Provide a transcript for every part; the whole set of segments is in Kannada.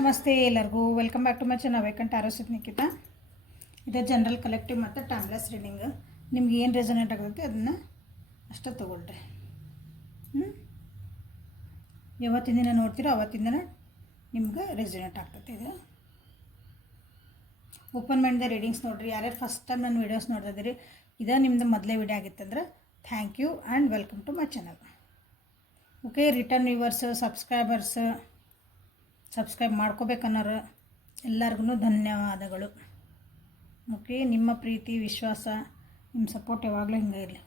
ನಮಸ್ತೆ ಎಲ್ಲರಿಗೂ welcome back to my channel ವೇಕಂಟ್ ಆರೋಸಿತ್ ನಿಖಿತಾ. ಇದು ಜನರಲ್ ಕಲೆಕ್ಟಿವ್ ಮತ್ತು ಟೈಮ್ಲೆಸ್ ರೀಡಿಂಗ್. ನಿಮ್ಗೆ ಏನು ರೆಸೊನೇಟ್ ಆಗ್ತೈತಿ ಅದನ್ನು ಅಷ್ಟೇ ತೊಗೊಳ್ರಿ. ಯಾವತ್ತಿನ ದಿನ ನೋಡ್ತೀರೋ ಅವತ್ತಿನ ದಿನ ನಿಮ್ಗೆ ರೆಸೊನೇಟ್ ಆಗ್ತೈತಿ. ಇದು ಓಪನ್ ಮೈಂಡ್ದ ರೀಡಿಂಗ್ಸ್ ನೋಡಿರಿ. ಯಾರ್ಯಾರು ಫಸ್ಟ್ ಟೈಮ್ ನನ್ನ ವೀಡಿಯೋಸ್ ನೋಡ್ತಿದ್ದೀರಿ, ಇದು ನಿಮ್ಮದು ಮೊದಲೇ ವೀಡಿಯೋ ಆಗಿತ್ತಂದ್ರೆ thank you and welcome to my channel. Okay, return viewers, subscribe ಮಾಡ್ಕೋಬೇಕನ್ನೋರು ಎಲ್ಲರಿಗೂ ಧನ್ಯವಾದಗಳು. ಓಕೆ, ನಿಮ್ಮ ಪ್ರೀತಿ, ವಿಶ್ವಾಸ, ನಿಮ್ಮ ಸಪೋರ್ಟ್ ಯಾವಾಗಲೂ ಹಿಂಗೆ ಇರಲಿ.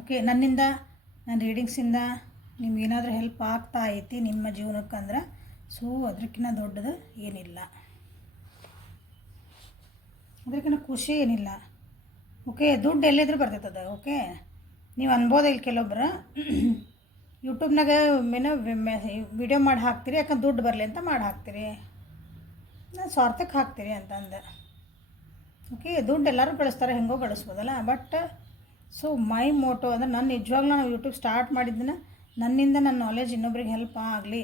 ಓಕೆ, ನನ್ನ ರೀಡಿಂಗ್ಸಿಂದ ನಿಮ್ಗೇನಾದರೂ ಹೆಲ್ಪ್ ಆಗ್ತಾ ಐತಿ ನಿಮ್ಮ ಜೀವನಕ್ಕಂದ್ರೆ ಸೊ ಅದಕ್ಕಿಂತ ದೊಡ್ಡದು ಏನಿಲ್ಲ, ಅದಕ್ಕಿಂತ ಖುಷಿ ಏನಿಲ್ಲ. ಓಕೆ, ದುಡ್ಡು ಎಲ್ಲಿದ್ರೂ ಬರ್ತೈತದ. ಓಕೆ, ನೀವು ಅನ್ಬೋದು ಇಲ್ಲಿ ಕೆಲವೊಬ್ಬರು ಯೂಟ್ಯೂಬ್ನಾಗ ವಿಡಿಯೋ ಮಾಡಿ ಹಾಕ್ತೀರಿ ಯಾಕಂದ್ರೆ ದುಡ್ಡು ಬರಲಿ ಅಂತ ಮಾಡಿ ಹಾಕ್ತೀರಿ, ನಾನು ಸ್ವಾರ್ಥಕ್ಕೆ ಹಾಕ್ತೀರಿ ಅಂತಂದು. ಓಕೆ, ದುಡ್ಡು ಎಲ್ಲರೂ ಗಳಿಸ್ತಾರೆ, ಹೆಂಗೋ ಗಳಿಸ್ಬೋದಲ್ಲ. ಬಟ್ ಸೊ ಮೈ ಮೋಟೋ ಅಂದರೆ ನಾನು ನಿಜವಾಗ್ಲೂ ನಾನು ಯೂಟ್ಯೂಬ್ ಸ್ಟಾರ್ಟ್ ಮಾಡಿದ್ದನ್ನ ನನ್ನಿಂದ ನನ್ನ ನಾಲೆಜ್ ಇನ್ನೊಬ್ರಿಗೆ ಹೆಲ್ಪ್ ಆಗಲಿ,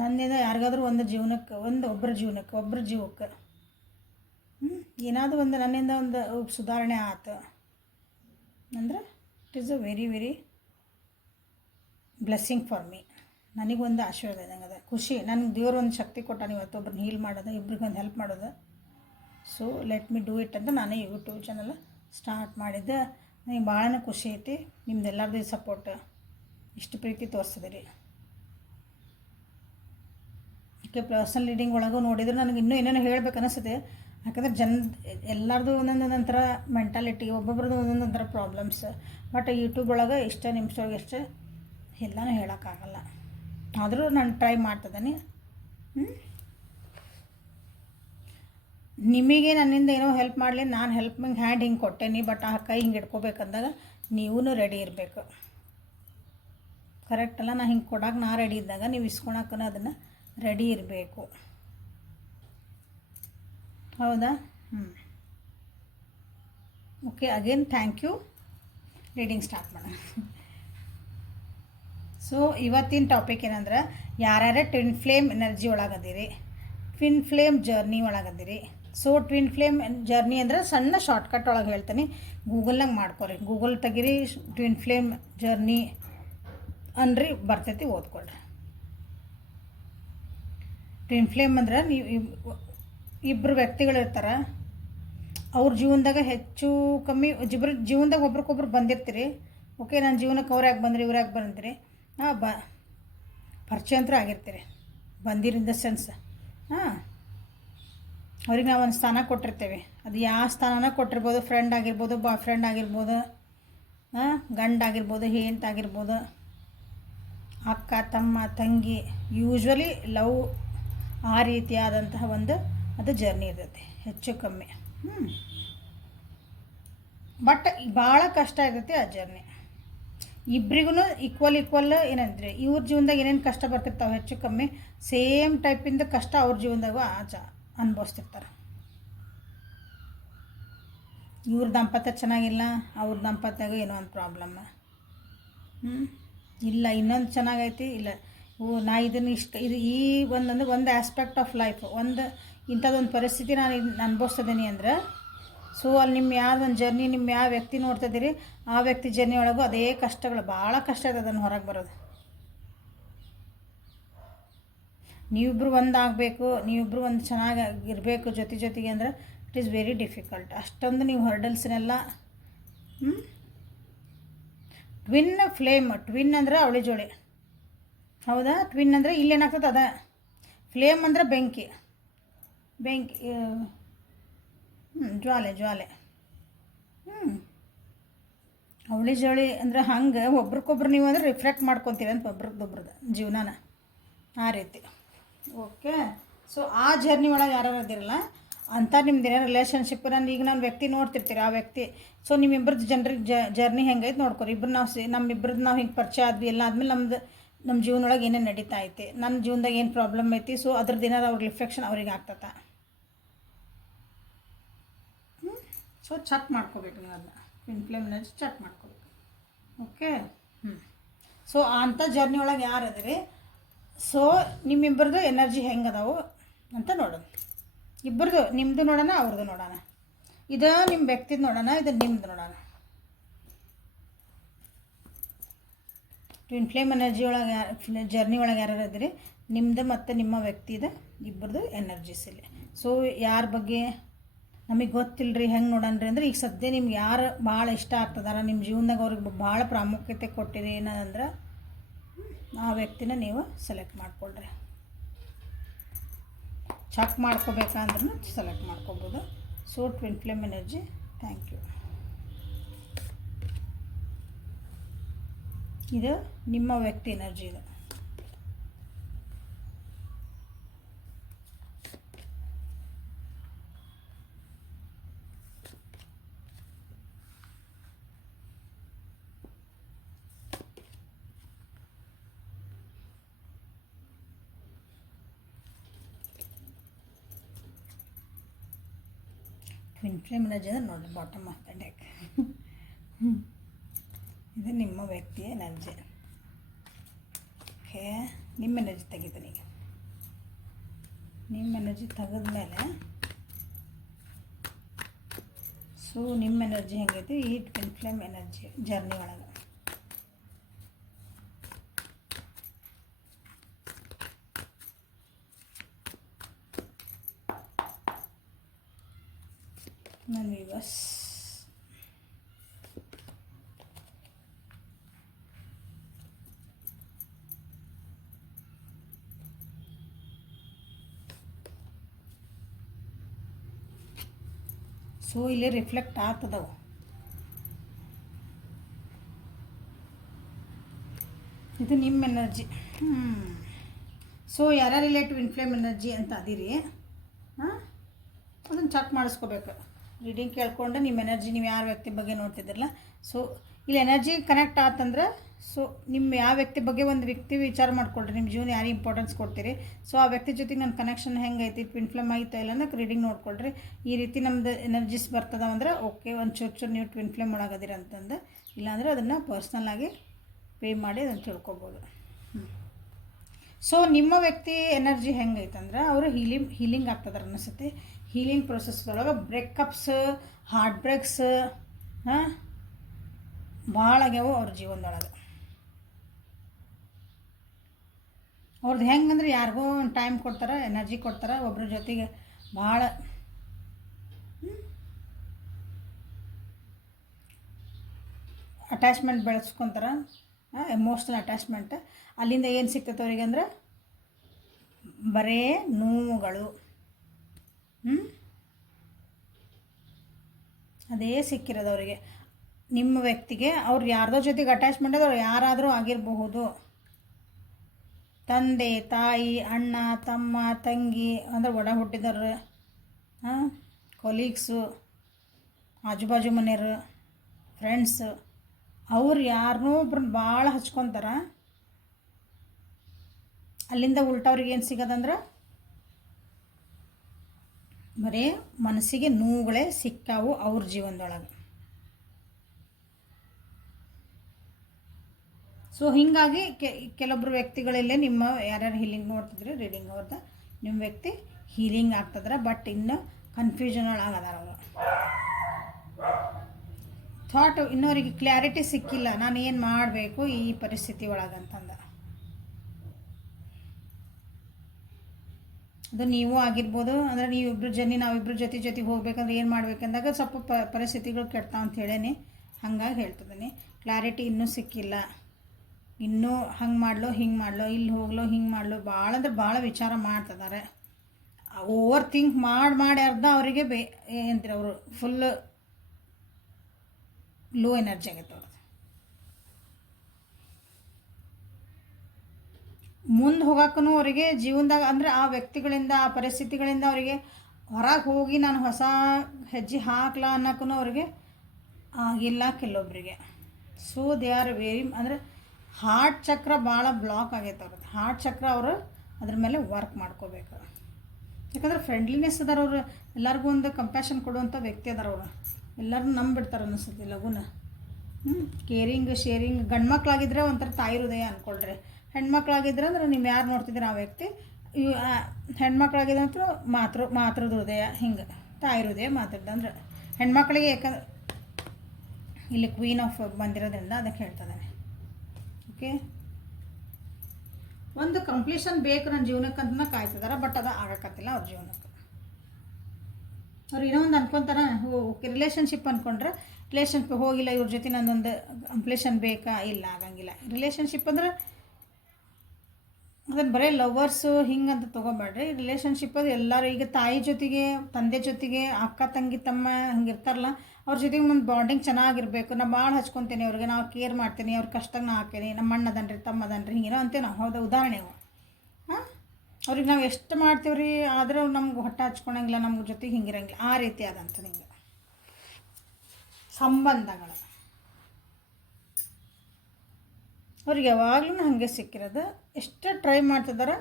ನನ್ನಿಂದ ಯಾರಿಗಾದ್ರೂ ಒಬ್ಬರ ಜೀವಕ್ಕೆ ಏನಾದರೂ ಒಂದು ನನ್ನಿಂದ ಒಂದು ಸುಧಾರಣೆ ಆಯ್ತು ಅಂದ್ರೆ it is a very very blessing for me. ನನಗೊಂದು ಆಶೀರ್ವಾದ ಇದ್ದಂಗೆ ಅದ, ಖುಷಿ. ನನಗೆ ದೇವ್ರು ಒಂದು ಶಕ್ತಿ ಕೊಟ್ಟಾನ ಇವತ್ತು ಒಬ್ರನ್ನ ಹೀಲ್ ಮಾಡೋದು, ಇಬ್ರಿಗೊಂದು ಹೆಲ್ಪ್ ಮಾಡೋದು. So let me do it ಅಂತ ನಾನೇ ಯೂಟ್ಯೂಬ್ ಚಾನಲ್ ಸ್ಟಾರ್ಟ್ ಮಾಡಿದ್ದೆ. ನನಗೆ ಭಾಳ ಖುಷಿ ಐತಿ. ನಿಮ್ದು ಎಲ್ಲರದ್ದು ಸಪೋರ್ಟ್, ಇಷ್ಟು ಪ್ರೀತಿ ತೋರಿಸಿದಿರಿ. ಓಕೆ, ಪರ್ಸನಲ್ ರೀಡಿಂಗ್ ಒಳಗೂ ನೋಡಿದ್ರೆ ನನಗೆ ಇನ್ನೂ ಏನೇನೋ ಹೇಳ್ಬೇಕು ಅನಿಸುತ್ತೆ. ಯಾಕಂದರೆ ಎಲ್ಲರದು ಒಂದೊಂದೊಂಥರ ಮೆಂಟಾಲಿಟಿ, ಒಬ್ಬೊಬ್ರದ್ದು ಒಂದೊಂದೊಂಥರ ಪ್ರಾಬ್ಲಮ್ಸ್. ಬಟ್ ಯೂಟ್ಯೂಬ್ ಒಳಗೆ ಇಷ್ಟ ನಿಮಿಷದೊಳಗೆ ಎಷ್ಟು ಎಲ್ಲನೂ ಹೇಳೋಕ್ಕಾಗಲ್ಲ. ಆದರೂ ನಾನು ಟ್ರೈ ಮಾಡ್ತಿದ್ದೀನಿ. ನಿಮಗೆ ನನ್ನಿಂದ ಏನೋ ಹೆಲ್ಪ್ ಮಾಡಲಿ, ನಾನು ಹೆಲ್ಪಿಂಗ್ ಹ್ಯಾಂಡ್ ಹಿಂಗೆ ಕೊಟ್ಟೇನಿ. ಬಟ್ ಆ ಕೈ ಹಿಂಗೆ ಇಟ್ಕೋಬೇಕಂದಾಗ ನೀವೂ ರೆಡಿ ಇರಬೇಕು. ಕರೆಕ್ಟ್ ಅಲ್ಲ? ನಾನು ಹಿಂಗೆ ಕೊಡೋಕೆ ನಾ ರೆಡಿ ಇದ್ದಾಗ ನೀವು ಇಸ್ಕೊಳಕ್ಕೂ ಅದನ್ನು ರೆಡಿ ಇರಬೇಕು. ಹೌದಾ? Okay, again thank you. Reading start ಮಾಡೋಣ. ಸೊ ಇವತ್ತಿನ ಟಾಪಿಕ್ ಏನಂದ್ರೆ, ಯಾರ್ಯಾರ ಟ್ವಿನ್ ಫ್ಲೇಮ್ ಎನರ್ಜಿ ಒಳಗದಿರಿ, ಟ್ವಿನ್ ಫ್ಲೇಮ್ ಜರ್ನಿ ಒಳಗದಿರಿ. ಸೊ ಟ್ವಿನ್ ಫ್ಲೇಮ್ ಜರ್ನಿ ಅಂದರೆ ಸಣ್ಣ ಶಾರ್ಟ್ಕಟ್ ಒಳಗೆ ಹೇಳ್ತೀನಿ, ಗೂಗಲ್ನಾಗ ಮಾಡ್ಕೊರಿ. ಗೂಗಲ್ ತೆಗಿರಿ, ಟ್ವಿನ್ ಫ್ಲೇಮ್ ಜರ್ನಿ ಅನ್ರಿ ಬರ್ತೈತಿ, ಓದ್ಕೊಳ್ರಿ. ಟ್ವಿನ್ ಫ್ಲೇಮ್ ಅಂದ್ರೆ ನೀವು ಇಬ್ಬರು ವ್ಯಕ್ತಿಗಳಿರ್ತಾರೆ, ಅವ್ರ ಜೀವನದಾಗ ಹೆಚ್ಚು ಕಮ್ಮಿ ಜೀವನದಾಗ ಒಬ್ರಿಗೊಬ್ರು ಬಂದಿರ್ತೀರಿ. ಓಕೆ, ನನ್ನ ಜೀವನಕ್ಕೆ ಅವ್ರು ಯಾಕೆ ಬಂದ್ರಿ, ಇವ್ರು ಯಾಕೆ ಬಂದಿರಿ, ಪರಿಚಯ ಅಂತೂ ಆಗಿರ್ತೀರಿ. ಬಂದಿರಿ ಇನ್ ದ ಸೆನ್ಸ್ ಅವ್ರಿಗೆ ನಾವು ಒಂದು ಸ್ಥಾನ ಕೊಟ್ಟಿರ್ತೇವೆ. ಅದು ಯಾವ ಸ್ಥಾನನ ಕೊಟ್ಟಿರ್ಬೋದು, ಫ್ರೆಂಡ್ ಆಗಿರ್ಬೋದು, ಬಾಯ್ ಫ್ರೆಂಡ್ ಆಗಿರ್ಬೋದು, ಗಂಡ ಆಗಿರ್ಬೋದು, ಹೆಂಡತಿ ಆಗಿರ್ಬೋದು, ಅಕ್ಕ, ತಮ್ಮ, ತಂಗಿ, ಯೂಶ್ವಲಿ ಲವ್ ಆ ರೀತಿಯಾದಂತಹ ಒಂದು ಅದು ಜರ್ನಿ ಇರ್ತೈತಿ ಹೆಚ್ಚು ಕಮ್ಮಿ. ಬಟ್ ಭಾಳ ಕಷ್ಟ ಇರ್ತೈತಿ ಆ ಜರ್ನಿ. ಇಬ್ರಿಗೂ ಈಕ್ವಲ್ ಏನಂದ್ರೆ ಇವ್ರ ಜೀವನದಾಗ ಏನೇನು ಕಷ್ಟ ಬರ್ತಿರ್ತಾವೆ ಹೆಚ್ಚು ಕಮ್ಮಿ ಸೇಮ್ ಟೈಪಿಂದ ಕಷ್ಟ ಅವ್ರ ಜೀವನದಾಗೂ ಅನುಭವಿಸ್ತಿರ್ತಾರೆ. ಇವ್ರ ದಾಂಪತ್ಯ ಚೆನ್ನಾಗಿಲ್ಲ, ಅವ್ರ ದಾಂಪತ್ಯಾಗೂ ಏನೋ ಒಂದು ಪ್ರಾಬ್ಲಮ್. ಇಲ್ಲ ಇನ್ನೊಂದು ಚೆನ್ನಾಗೈತಿ, ಇಲ್ಲ ನಾ ಇದನ್ನು ಇದು ಈ ಒಂದು ಆಸ್ಪೆಕ್ಟ್ ಆಫ್ ಲೈಫ್, ಇಂಥದ್ದೊಂದು ಪರಿಸ್ಥಿತಿ ನಾನು ಅನುಭವಿಸ್ತಿದ್ದೀನಿ ಅಂದ್ರೆ ಸೊ ಅಲ್ಲಿ ನಿಮ್ಮ ಯಾವ್ದೊಂದು ಜರ್ನಿ, ನಿಮ್ಮ ಯಾವ ವ್ಯಕ್ತಿ ನೋಡ್ತಿದ್ದೀರಿ ಆ ವ್ಯಕ್ತಿ ಜರ್ನಿ ಒಳಗೂ ಅದೇ ಕಷ್ಟಗಳು, ಭಾಳ ಕಷ್ಟ ಇದೆ ಅದನ್ನು ಹೊರಗೆ ಬರೋದು. ನೀವಿಬ್ಬರು ಒಂದಾಗಬೇಕು, ನೀವಿಬ್ಬರು ಒಂದು ಚೆನ್ನಾಗಿ ಇರಬೇಕು ಜೊತೆಗೆ ಅಂದ್ರೆ ಇಟ್ ಈಸ್ ವೆರಿ ಡಿಫಿಕಲ್ಟ್. ಅಷ್ಟೊಂದು ನೀವು ಹರ್ಡಲ್ಸ್ನೆಲ್ಲ ಟ್ವಿನ್ ಅಂದ್ರೆ ಅವಳಿ ಜೋಳಿ. ಹೌದಾ? ಟ್ವಿನ್ ಅಂದರೆ ಇಲ್ಲೇನಾಗ್ತದೆ ಅದ. ಫ್ಲೇಮ್ ಅಂದರೆ ಬೆಂಕಿ, ಜ್ವಾಲೆ. ಅವಳಿ ಜೋಳಿ ಅಂದರೆ ಹಂಗೆ ಒಬ್ರಿಗೊಬ್ರು ನೀವು ಅಂದರೆ ರಿಫ್ಲೆಕ್ಟ್ ಮಾಡ್ಕೊತೀವಿ ಅಂತ ಒಬ್ರದ್ದು ಜೀವನಾನ ಆ ರೀತಿ. ಓಕೆ, ಸೊ ಆ ಜರ್ನಿ ಒಳಗೆ ಯಾರು ಇದಿರಲ್ಲ ಅಂತ ನಿಮ್ದು ಏನೋ ರಿಲೇಷನ್ಶಿಪ್, ನಾನು ವ್ಯಕ್ತಿ ನೋಡ್ತಿರ್ತೀರಿ, ಆ ವ್ಯಕ್ತಿ ಸೊ ನಿಮ್ಮಿಬ್ಬರದ್ದು ಜರ್ನಿ ಹೆಂಗೈತೆ ನೋಡ್ಕೊರಿ. ನಮ್ಮಿಬ್ಬರದ್ದು ನಾವು ಹಿಂಗೆ ಪರಿಚಯ ಆದ್ವಿ, ಎಲ್ಲ ಆದಮೇಲೆ ನಮ್ಮ ಜೀವನೊಳಗೆ ಏನೇನು ನಡೀತಾ ಐತಿ, ನನ್ನ ಜೀವನದಾಗ ಏನು ಪ್ರಾಬ್ಲಮ್ ಐತಿ, ಸೊ ಅದ್ರದ್ದು ಏನಾದ್ರು ಅವ್ರಿಗೆ ರಿಫ್ಲೆಕ್ಷನ್ ಅವ್ರಿಗೆ ಆಗ್ತದೆ. ಸೊ ಚೆಕ್ ಮಾಡ್ಕೋಬೇಕು ನೀವು ಅದನ್ನ, ಟ್ವಿನ್ ಫ್ಲೇಮ್ ಎನರ್ಜಿ ಚೆಕ್ ಮಾಡ್ಕೋಬೇಕು. ಓಕೆ, ಸೊ ಅಂಥ ಜರ್ನಿ ಒಳಗೆ ಯಾರು ಅದಿರಿ. ಸೊ ನಿಮ್ಮಿಬ್ಬರದು ಎನರ್ಜಿ ಹೆಂಗೆ ಅದಾವು ಅಂತ ನೋಡೋಣ. ಇಬ್ಬರದು ನಿಮ್ಮದು ನೋಡೋಣ, ಅವ್ರದ್ದು ನೋಡೋಣ. ಇದು ನಿಮ್ಮ ವ್ಯಕ್ತಿದು ನೋಡೋಣ, ಇದು ನಿಮ್ಮದು ನೋಡೋಣ. ಟ್ವಿನ್ ಫ್ಲೇಮ್ ಎನರ್ಜಿ ಒಳಗೆ ಜರ್ನಿ ಒಳಗೆ ಯಾರು ಇದ್ದೀರಿ, ನಿಮ್ಮದು ಮತ್ತು ನಿಮ್ಮ ವ್ಯಕ್ತಿದ ಇಬ್ಬರದು ಎನರ್ಜೀಸ್ ಇಲ್ಲಿ. ಸೊ ಯಾರ ಬಗ್ಗೆ ನಮಗೆ ಗೊತ್ತಿಲ್ಲ ರೀ, ಹೆಂಗೆ ನೋಡೋಣ್ರಿ ಅಂದ್ರೆ, ಈಗ ಸದ್ಯ ನಿಮ್ಗೆ ಯಾರು ಭಾಳ ಇಷ್ಟ ಆಗ್ತದಾರ, ನಿಮ್ಮ ಜೀವನದಾಗ ಅವ್ರಿಗೆ ಭಾಳ ಪ್ರಾಮುಖ್ಯತೆ ಕೊಟ್ಟಿರಿ ಏನದಂದ್ರೆ ಆ ವ್ಯಕ್ತಿನ ನೀವು ಸೆಲೆಕ್ಟ್ ಮಾಡ್ಕೊಳ್ರಿ. ಚೆಕ್ ಮಾಡ್ಕೋಬೇಕಂದ್ರೂ ಸೆಲೆಕ್ಟ್ ಮಾಡ್ಕೊಬೋದು. So twin flame energy, thank you. ಇದು ನಿಮ್ಮ ವ್ಯಕ್ತಿ ಎನರ್ಜಿ. ಇದು ಟ್ವಿನ್ ಫ್ಲೇಮ್ ಎನರ್ಜಿ ಅಂದ್ರೆ ನೋಡಿ, ಬಾಟಮ್ ಆಫ್ ದ ಡೆಕ್. ಇದು ನಿಮ್ಮ ವ್ಯಕ್ತಿಯ ಎನರ್ಜಿ. ಓಕೆ, ನಿಮ್ಮ ಎನರ್ಜಿ ತೆಗಿತೀನಿ ಈಗ. ನಿಮ್ಮ ಎನರ್ಜಿ ತೆಗೆದ್ಮೇಲೆ ಸೊ ನಿಮ್ಮ ಎನರ್ಜಿ ಹೆಂಗೈತಿ ಈ ಟ್ವಿನ್ ಫ್ಲೇಮ್ ಎನರ್ಜಿ ಜರ್ನಿ ಒಳಗೆ. ನನ್ನ ವಿವಸ್ ಸೊ ಇಲ್ಲಿ ರಿಫ್ಲೆಕ್ಟ್ ಆಗ್ತದವು. ಇದು ನಿಮ್ಮ ಎನರ್ಜಿ. ಸೊ ಯಾರ ರಿಲೇಟಿವ್ ಇನ್ಫ್ಲೇಮ್ ಎನರ್ಜಿ ಅಂತ ಅದಿರಿ, ಅದನ್ನು ಚೆಕ್ ಮಾಡಿಸ್ಕೋಬೇಕು. ರೀಡಿಂಗ್ ಕೇಳ್ಕೊಂಡು ನಿಮ್ಮ ಎನರ್ಜಿ, ನೀವು ಯಾರ ವ್ಯಕ್ತಿ ಬಗ್ಗೆ ನೋಡ್ತಿದ್ದಿರಲ್ಲ, ಸೊ ಇಲ್ಲಿ ಎನರ್ಜಿ ಕನೆಕ್ಟ್ ಆತಂದ್ರೆ ಸೊ ನಿಮ್ಮ ಯಾವ ವ್ಯಕ್ತಿ ಬಗ್ಗೆ ಒಂದು ವ್ಯಕ್ತಿ ವಿಚಾರ ಮಾಡ್ಕೊಳ್ರಿ. ನಿಮ್ಮ ಜೀವನ ಯಾರಿಗೆ ಇಂಪಾರ್ಟೆನ್ಸ್ ಕೊಡ್ತೀರಿ, ಸೊ ಆ ವ್ಯಕ್ತಿ ಜೊತೆಗೆ ನನ್ನ ಕನೆಕ್ಷನ್ ಹೆಂಗೈತಿ, ಟ್ವಿನ್ ಫ್ಲೇಮ್ ಆಯಿತಾ ಇಲ್ಲ ಅನ್ನೋಕೆ ರೀಡಿಂಗ್ ನೋಡ್ಕೊಳ್ರಿ. ಈ ರೀತಿ ನಮ್ದು ಎನರ್ಜೀಸ್ ಬರ್ತದಂದ್ರೆ ಓಕೆ, ಒಂದು ಚೂರು ನೀವು ಟ್ವಿನ್ ಫ್ಲೇಮ್ ಒಳಗದಿರ ಅಂತಂದು. ಇಲ್ಲಾಂದರೆ ಅದನ್ನು ಪರ್ಸ್ನಲ್ಲಾಗಿ ಪೇ ಮಾಡಿ ಅದನ್ನು ತಿಳ್ಕೊಬೋದು. ಸೊ ನಿಮ್ಮ ವ್ಯಕ್ತಿ ಎನರ್ಜಿ ಹೆಂಗೈತಂದ್ರೆ ಅವರು ಹೀಲಿಂಗ್ ಆಗ್ತದಾರೆ ಅನಿಸುತ್ತೆ. ಹೀಲಿಂಗ್ ಪ್ರೊಸೆಸ್ದೊಳಗೆ ಬ್ರೇಕಪ್ಸ್, ಹಾರ್ಟ್ ಬ್ರೇಕ್ಸ್ ಭಾಳ ಆಗ್ಯಾವು ಅವ್ರ ಜೀವನದೊಳಗೆ. ಅವ್ರದ್ದು ಹೆಂಗಂದ್ರೆ ಯಾರಿಗೋ ಒಂದು ಟೈಮ್ ಕೊಡ್ತಾರೆ, ಎನರ್ಜಿ ಕೊಡ್ತಾರೆ, ಒಬ್ಬರ ಜೊತೆಗೆ ಭಾಳ ಅಟ್ಯಾಚ್ಮೆಂಟ್ ಬೆಳೆಸ್ಕೊತಾರೆ, ಎಮೋಷ್ನಲ್ ಅಟ್ಯಾಚ್ಮೆಂಟ್. ಅಲ್ಲಿಂದ ಏನು ಸಿಗ್ತೈತೆ ಅವರಿಗೆ ಅಂದ್ರೆ ಬರೇ ನೋವುಗಳು. ಅದೇ ಸಿಕ್ಕಿರೋದು ಅವರಿಗೆ. ನಿಮ್ಮ ವ್ಯಕ್ತಿಗೆ ಅವ್ರು ಯಾರ್ದೋ ಜೊತೆಗೆ ಅಟ್ಯಾಚ್ಮೆಂಟ್ ಅದು ಯಾರಾದರೂ ಆಗಿರಬಹುದು. ತಂದೆ, ತಾಯಿ, ಅಣ್ಣ, ತಮ್ಮ, ತಂಗಿ ಅಂದ್ರೆ ಒಡ ಹುಟ್ಟಿದವರು, ಕೊಲೀಗ್ಸು, ಆಜು ಬಾಜು ಮನೆಯವರು, ಫ್ರೆಂಡ್ಸು, ಅವ್ರು ಯಾರನ್ನೂ ಒಬ್ರನ್ನ ಭಾಳ ಹಚ್ಕೊತಾರೆ. ಅಲ್ಲಿಂದ ಉಲ್ಟವ್ರಿಗೆ ಏನು ಸಿಗೋದಂದ್ರೆ ಬರೀ ಮನಸ್ಸಿಗೆ ನೋವುಗಳೇ ಸಿಕ್ಕಾವು ಅವ್ರ ಜೀವನದೊಳಗೆ. ಸೊ ಹೀಗಾಗಿ ಕೆಲವೊಬ್ರು ವ್ಯಕ್ತಿಗಳಲ್ಲೇ ನಿಮ್ಮ ಯಾರ್ಯಾರು ಹೀಲಿಂಗ್ ನೋಡ್ತಿದ್ರೆ ರೀಡಿಂಗ್ ಅವ್ರದ್ದು, ನಿಮ್ಮ ವ್ಯಕ್ತಿ ಹೀಲಿಂಗ್ ಆಗ್ತದ್ರೆ, ಬಟ್ ಇನ್ನು ಕನ್ಫ್ಯೂಷನ್ ಒಳಗದಾರ ಅವರು. ಥಾಟ್ ಇನ್ನೋರಿಗೆ ಕ್ಲಾರಿಟಿ ಸಿಕ್ಕಿಲ್ಲ, ನಾನು ಏನು ಮಾಡಬೇಕು ಈ ಪರಿಸ್ಥಿತಿ ಒಳಗಂತಂದ. ಅದು ನೀವು ಆಗಿರ್ಬೋದು. ಅಂದರೆ ನೀವಿಬ್ಬರು ನಾವಿಬ್ಬರು ಜೊತೆಗೆ ಹೋಗ್ಬೇಕಂದ್ರೆ ಏನು ಮಾಡ್ಬೇಕಂದಾಗ ಸ್ವಲ್ಪ ಪರಿಸ್ಥಿತಿಗಳು ಕೆಡ್ತಾವ ಅಂತ ಹೇಳೇನಿ, ಹಂಗಾಗಿ ಹೇಳ್ತಿದ್ದೀನಿ. ಕ್ಲಾರಿಟಿ ಇನ್ನೂ ಸಿಕ್ಕಿಲ್ಲ. ಇನ್ನೂ ಹಂಗೆ ಮಾಡಲೋ ಹಿಂಗೆ ಮಾಡಲೋ, ಇಲ್ಲಿ ಹೋಗ್ಲೋ ಹಿಂಗೆ ಮಾಡಲೋ, ಭಾಳ ಅಂದ್ರೆ ಭಾಳ ವಿಚಾರ ಮಾಡ್ತಿದ್ದಾರೆ. ಓವರ್ ಥಿಂಕ್ ಮಾಡಿ ಅರ್ಧ ಅವರಿಗೆ ಏನಂತೀರ ಅವರು ಫುಲ್ ಲೋ ಎನರ್ಜಿ ಆಗೈತೆ ಅವ್ರದ್ದು. ಮುಂದೆ ಹೋಗೋಕ್ಕೂ ಅವರಿಗೆ ಜೀವನದಾಗ ಅಂದರೆ ಆ ವ್ಯಕ್ತಿಗಳಿಂದ, ಆ ಪರಿಸ್ಥಿತಿಗಳಿಂದ ಅವರಿಗೆ ಹೊರಗೆ ಹೋಗಿ ನಾನು ಹೊಸ ಹೆಜ್ಜೆ ಹಾಕ್ಲಾ ಅನ್ನೋಕ್ಕೂ ಅವ್ರಿಗೆ ಆಗಿಲ್ಲ ಕೆಲವೊಬ್ಬರಿಗೆ. ಸೊ ದೇ ಆರ್ ವೆರಿ ಅಂದರೆ ಹಾರ್ಟ್ ಚಕ್ರ ಭಾಳ ಬ್ಲಾಕ್ ಆಗೈತೆ ಅವ್ರದ್ದು. ಹಾರ್ಟ್ ಚಕ್ರ ಅವರು ಅದ್ರ ಮೇಲೆ ವರ್ಕ್ ಮಾಡ್ಕೋಬೇಕು. ಯಾಕಂದ್ರೆ ಫ್ರೆಂಡ್ಲಿನೆಸ್ ಅದಾರ ಅವರು, ಎಲ್ಲರಿಗೂ ಒಂದು ಕಂಪ್ಯಾಷನ್ ಕೊಡುವಂಥ ವ್ಯಕ್ತಿ ಅದಾರ ಅವರು. ಎಲ್ಲರೂ ನಂಬಿಡ್ತಾರೆ ಅನ್ನಿಸುತ್ತೆ ಲಗುನ. ಕೇರಿಂಗ್ ಶೇರಿಂಗ್ ಗಂಡು ಮಕ್ಕಳಾಗಿದ್ದರೆ ಒಂಥರ ತಾಯಿ ಹೃದಯ ಅಂದ್ಕೊಳ್ರಿ. ಹೆಣ್ಮಕ್ಳಾಗಿದ್ರೆ ಅಂದ್ರೆ ನೀವು ಯಾರು ನೋಡ್ತಿದ್ದೀರ ಆ ವ್ಯಕ್ತಿ ಹೆಣ್ಮಕ್ಳಾಗಿದ್ರೆ ಅಂತೂ ಮಾತೃದ ಹೃದಯ, ಹಿಂಗೆ ತಾಯಿ ಹೃದಯ ಮಾತಾಡ್ದಂದ್ರೆ ಹೆಣ್ಮಕ್ಳಿಗೆ. ಯಾಕಂದ್ರೆ ಇಲ್ಲಿ ಕ್ವೀನ್ ಆಫ್ ಬಂದಿರೋದ್ರಿಂದ ಅದಕ್ಕೆ ಹೇಳ್ತಿದ್ದಾನೆ. ಓಕೆ, ಒಂದು ಕಂಪ್ಲೀಷನ್ ಬೇಕು ನನ್ನ ಜೀವನಕ್ಕಂತ ಕಾಯ್ತಿದಾರೆ, ಬಟ್ ಅದು ಆಗಕತ್ತಿಲ್ಲ ಅವ್ರ ಜೀವನಕ್ಕೆ. ಅವ್ರು ಇನ್ನೂ ಒಂದು ಅನ್ಕೊತಾರೆ, ಓಕೆ ರಿಲೇಷನ್ಶಿಪ್ ಅಂದ್ಕೊಂಡ್ರೆ ರಿಲೇಷನ್ಶಿಪ್ ಹೋಗಿಲ್ಲ ಇವ್ರ ಜೊತೆ ನನ್ನೊಂದು ಕಂಪ್ಲೀಷನ್ ಬೇಕಾ, ಇಲ್ಲ ಆಗಂಗಿಲ್ಲ. ರಿಲೇಷನ್ಶಿಪ್ ಅಂದ್ರೆ ಅದನ್ನು ಬರೀ ಲವರ್ಸು ಹಿಂಗಂತ ತೊಗೊಬೇಡ್ರಿ. ರಿಲೇಷನ್ಶಿಪ್ ಅದು ಎಲ್ಲರೂ, ಈಗ ತಾಯಿ ಜೊತೆಗೆ ತಂದೆ ಜೊತೆಗೆ ಅಕ್ಕ ತಂಗಿ ತಮ್ಮ ಹಂಗಿರ್ತಾರಲ್ಲ, ಅವ್ರ ಜೊತೆಗೆ ಒಂದು ಬಾಂಡಿಂಗ್ ಚೆನ್ನಾಗಿರ್ಬೇಕು. ನಾ ಭಾಳ ಹಚ್ಕೊತೀನಿ ಅವ್ರಿಗೆ, ನಾವು ಕೇರ್ ಮಾಡ್ತೀನಿ, ಅವ್ರ ಕಷ್ಟಕ್ಕೆ ನಾ ಹಾಕೀನಿ, ನಮ್ಮ ಅಣ್ಣ ಅದನ್ರಿ ತಮ್ಮ ಅದನ್ರಿ ಹಿಂಗೇನೋ ಅಂತೇವೆ ನಾವು. ಹೌದಾ, ಉದಾಹರಣೆ ಅವು. ಹಾಂ, ಅವ್ರಿಗೆ ನಾವು ಎಷ್ಟು ಮಾಡ್ತೀವಿ ರೀ, ಆದ್ರೆ ಅವ್ರು ನಮ್ಗೆ ಹೊಟ್ಟೆ ಹಚ್ಕೊಳಂಗಿಲ್ಲ, ನಮ್ಗೆ ಜೊತೆಗೆ ಹಿಂಗಿರಂಗಿಲ್ಲ. ಆ ರೀತಿ ಆದಂಥ ನಿಂಗೆ ಸಂಬಂಧಗಳು ಅವ್ರಿಗೆ ಯಾವಾಗಲೂ ಹಾಗೆ ಸಿಕ್ಕಿರೋದು. ಎಷ್ಟು ಟ್ರೈ ಮಾಡ್ತಿದ್ದಾರೆ.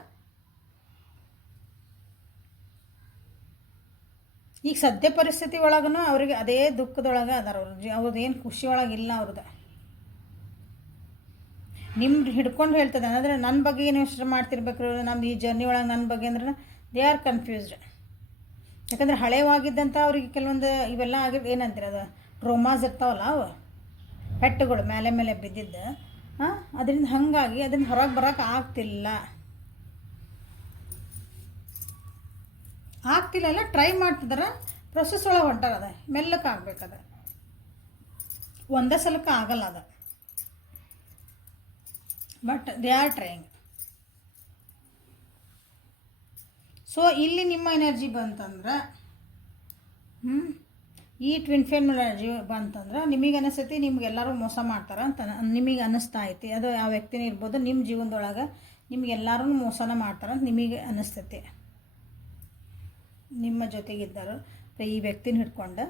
ಈಗ ಸದ್ಯ ಪರಿಸ್ಥಿತಿ ಒಳಗೂ ಅವ್ರಿಗೆ ಅದೇ ದುಃಖದೊಳಗೆ ಅದಾರ ಅವ್ರದ್ದೇನು ಖುಷಿ ಒಳಗಿಲ್ಲ ಅವ್ರದ್ದು. ನಿಮ್ದು ಹಿಡ್ಕೊಂಡು ಹೇಳ್ತದೆ ಅಂದರೆ ನನ್ನ ಬಗ್ಗೆ ಏನು ಯೋಚನೆ ಮಾಡ್ತಿರ್ಬೇಕು ನಮ್ದು ಈ ಜರ್ನಿ ಒಳಗೆ ನನ್ನ ಬಗ್ಗೆ ಅಂದ್ರೆ ದೇ ಆರ್ ಕನ್ಫ್ಯೂಸ್ಡ್. ಯಾಕಂದ್ರೆ ಹಳೆವಾಗಿದ್ದಂಥ ಅವ್ರಿಗೆ ಕೆಲವೊಂದು ಇವೆಲ್ಲ ಆಗಿದ್ದು ಏನಂತೀರ, ಅದು ಟ್ರೋಮಾಸ್ ಇರ್ತಾವಲ್ಲ, ಅವು ಪೆಟ್ಟುಗಳು ಮೇಲೆ ಬಿದ್ದಿದ್ದು. ಅದರಿಂದ ಹಾಗಾಗಿ ಅದನ್ನು ಹೊರಗೆ ಬರೋಕೆ ಆಗ್ತಿಲ್ಲ ಟ್ರೈ ಮಾಡ್ತಿದಾರೆ. ಪ್ರೊಸೆಸ್ ಒಳಗೆ ಹೊಂಟಾರದ, ಮೆಲ್ಲಕ್ಕೆ ಆಗ್ಬೇಕದ, ಒಂದೇ ಸಲಕ್ಕೆ ಆಗಲ್ಲ ಅದು. But they are trying. So ಇಲ್ಲಿ ನಿಮ್ಮ ಎನರ್ಜಿ ಬಂತಂದ್ರೆ, ಈ ಟ್ವಿನ್ ಫ್ಲೇಮ್ ಎನರ್ಜಿ ಬಂತಂದ್ರೆ ನಿಮಗೆ ಅನಿಸ್ತೈತಿ ನಿಮ್ಗೆಲ್ಲರೂ ಮೋಸ ಮಾಡ್ತಾರೆ ಅಂತ ನಿಮಗೆ ಅನ್ನಿಸ್ತಾ ಐತಿ. ಅದು ಆ ವ್ಯಕ್ತಿನೇ ಇರ್ಬೋದು, ನಿಮ್ಮ ಜೀವನದೊಳಗೆ ನಿಮ್ಗೆಲ್ಲರೂ ಮೋಸನ ಮಾಡ್ತಾರೆ ಅಂತ ನಿಮಗೆ ಅನ್ನಿಸ್ತೈತಿ. ನಿಮ್ಮ ಜೊತೆಗಿದ್ದರು ಈ ವ್ಯಕ್ತಿನ ಹಿಡ್ಕೊಂಡು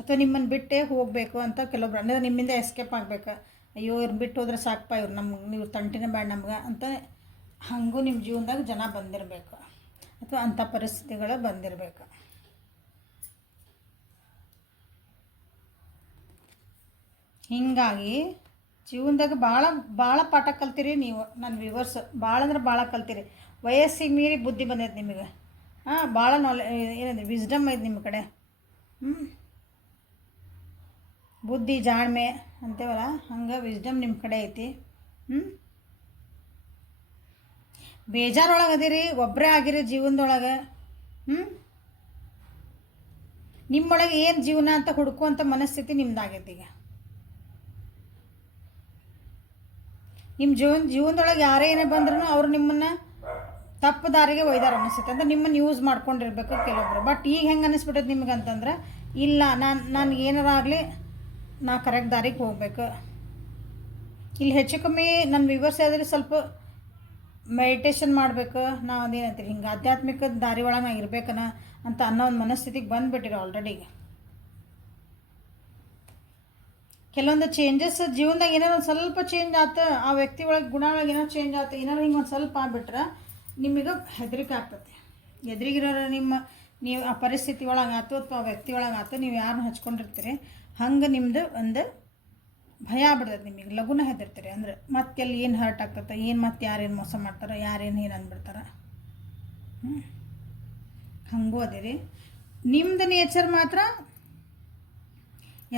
ಅಥವಾ ನಿಮ್ಮನ್ನು ಬಿಟ್ಟೇ ಹೋಗಬೇಕು ಅಂತ ಕೆಲವೊಬ್ರು ಅಂದರೆ ನಿಮ್ಮಿಂದ ಎಸ್ಕೇಪ್ ಆಗಬೇಕು. ಅಯ್ಯೋ ಇವ್ರು ಬಿಟ್ಟು ಹೋದ್ರೆ ಸಾಕಪ್ಪ, ಇವ್ರು ನೀವು ತಂಟಿನ ಬೇಡ ನಮ್ಗೆ ಅಂತ ಹಾಗೂ ನಿಮ್ಮ ಜೀವನದಾಗ ಜನ ಬಂದಿರಬೇಕು ಅಥವಾ ಅಂಥ ಪರಿಸ್ಥಿತಿಗಳು ಬಂದಿರಬೇಕು. ಹೀಗಾಗಿ ಜೀವನದಾಗ ಭಾಳ ಪಾಠ ಕಲ್ತೀರಿ ನೀವು ನನ್ನ ವ್ಯೂವರ್ಸ್. ಭಾಳ ಅಂದ್ರೆ ಭಾಳ ಕಲ್ತೀರಿ. ವಯಸ್ಸಿಗೆ ಮೀರಿ ಬುದ್ಧಿ ಬಂದೈತೆ ನಿಮಗೆ. ಭಾಳ ಏನಂದ್ರೆ ವಿಸ್ಡಮ್ ಐತೆ ನಿಮ್ಮ ಕಡೆ. ಬುದ್ಧಿ ಜಾಣ್ಮೆ ಅಂತೇವಲ್ಲ, ಹಂಗೆ ವಿಸ್ಡಮ್ ನಿಮ್ಮ ಕಡೆ ಐತಿ. ಬೇಜಾರೊಳಗೆ ಅದಿರಿ, ಒಬ್ಬರೇ ಆಗಿರಿ ಜೀವನದೊಳಗೆ. ನಿಮ್ಮೊಳಗೆ ಏನು ಜೀವನ ಅಂತ ಹುಡುಕುವಂಥ ಮನಸ್ಥಿತಿ ನಿಮ್ದಾಗೈತಿ. ಈಗ ನಿಮ್ಮ ಜೀವನದೊಳಗೆ ಯಾರೇ ಏನೇ ಬಂದ್ರೂ ಅವ್ರು ನಿಮ್ಮನ್ನು ತಪ್ಪು ದಾರಿಗೆ ಒಯ್ದಾರ ಅನ್ನಿಸ್ತೈತೆ ಅಂತ ನಿಮ್ಮನ್ನು ಯೂಸ್ ಮಾಡ್ಕೊಂಡಿರ್ಬೇಕು ಕೆಲವೊಬ್ರು. ಬಟ್ ಈಗ ಹೆಂಗೆ ಅನ್ನಿಸ್ಬಿಟ್ಟೈತೆ ನಿಮ್ಗೆ ಅಂತಂದ್ರೆ, ಇಲ್ಲ ನಾನು ಏನಾರ ಆಗಲಿ ನಾ ಕರೆಕ್ಟ್ ದಾರಿಗೆ ಹೋಗ್ಬೇಕು. ಇಲ್ಲಿ ಹೆಚ್ಚು ಕಮ್ಮಿ ನನ್ನ ವ್ಯೂವರ್ಸ್ ಆದ್ರೆ ಸ್ವಲ್ಪ ಮೆಡಿಟೇಷನ್ ಮಾಡಬೇಕು, ನಾವು ಅದೇನಂತೀರಿ ಹಿಂಗೆ ಆಧ್ಯಾತ್ಮಿಕ ದಾರಿ ಒಳಗೆ ನಾ ಇರ್ಬೇಕನ ಅಂತ ಅನ್ನೋ ಒಂದು ಮನಸ್ಥಿತಿಗೆ ಬಂದುಬಿಟ್ಟಿರೋ ಆಲ್ರೆಡಿ. ಕೆಲವೊಂದು ಚೇಂಜಸ್ ಜೀವನದಾಗ ಏನಾರು ಒಂದು ಸ್ವಲ್ಪ ಚೇಂಜ್ ಆಯ್ತು, ಆ ವ್ಯಕ್ತಿ ಒಳಗೆ ಗುಣ ಒಳಗೆ ಏನಾರು ಚೇಂಜ್ ಆಯ್ತು, ಏನಾರು ಹಿಂಗೆ ಒಂದು ಸ್ವಲ್ಪ ಆಗ್ಬಿಟ್ರೆ ನಿಮಗೆ ಹೆದರಿಕೆ ಆಗ್ತದೆ. ಎದುರಿಗಿರೋರು ನೀವು ಆ ಪರಿಸ್ಥಿತಿ ಒಳಗೆ ಆಯ್ತು ಅಥವಾ ಆ ವ್ಯಕ್ತಿ ಒಳಗೆ ಆಯ್ತು, ನೀವು ಯಾರನ್ನ ಹಚ್ಕೊಂಡಿರ್ತೀರಿ ಹಂಗೆ ನಿಮ್ಮದು ಒಂದು ಭಯ ಆಗ್ಬಿಡ್ತದೆ. ನಿಮಗೆ ಲಘುನ ಹೆದರ್ತೀರಿ. ಅಂದ್ರೆ ಮತ್ತೆಲ್ಲಿ ಏನು ಹರ್ಟ್ ಆಗ್ತದೆ, ಏನು ಮತ್ತೆ ಯಾರೇನು ಮೋಸ ಮಾಡ್ತಾರೆ, ಯಾರೇನು ಅಂದ್ಬಿಡ್ತಾರೆ. ಹಂಗೂ ಅದಿರಿ. ನಿಮ್ಮದು ನೇಚರ್ ಮಾತ್ರ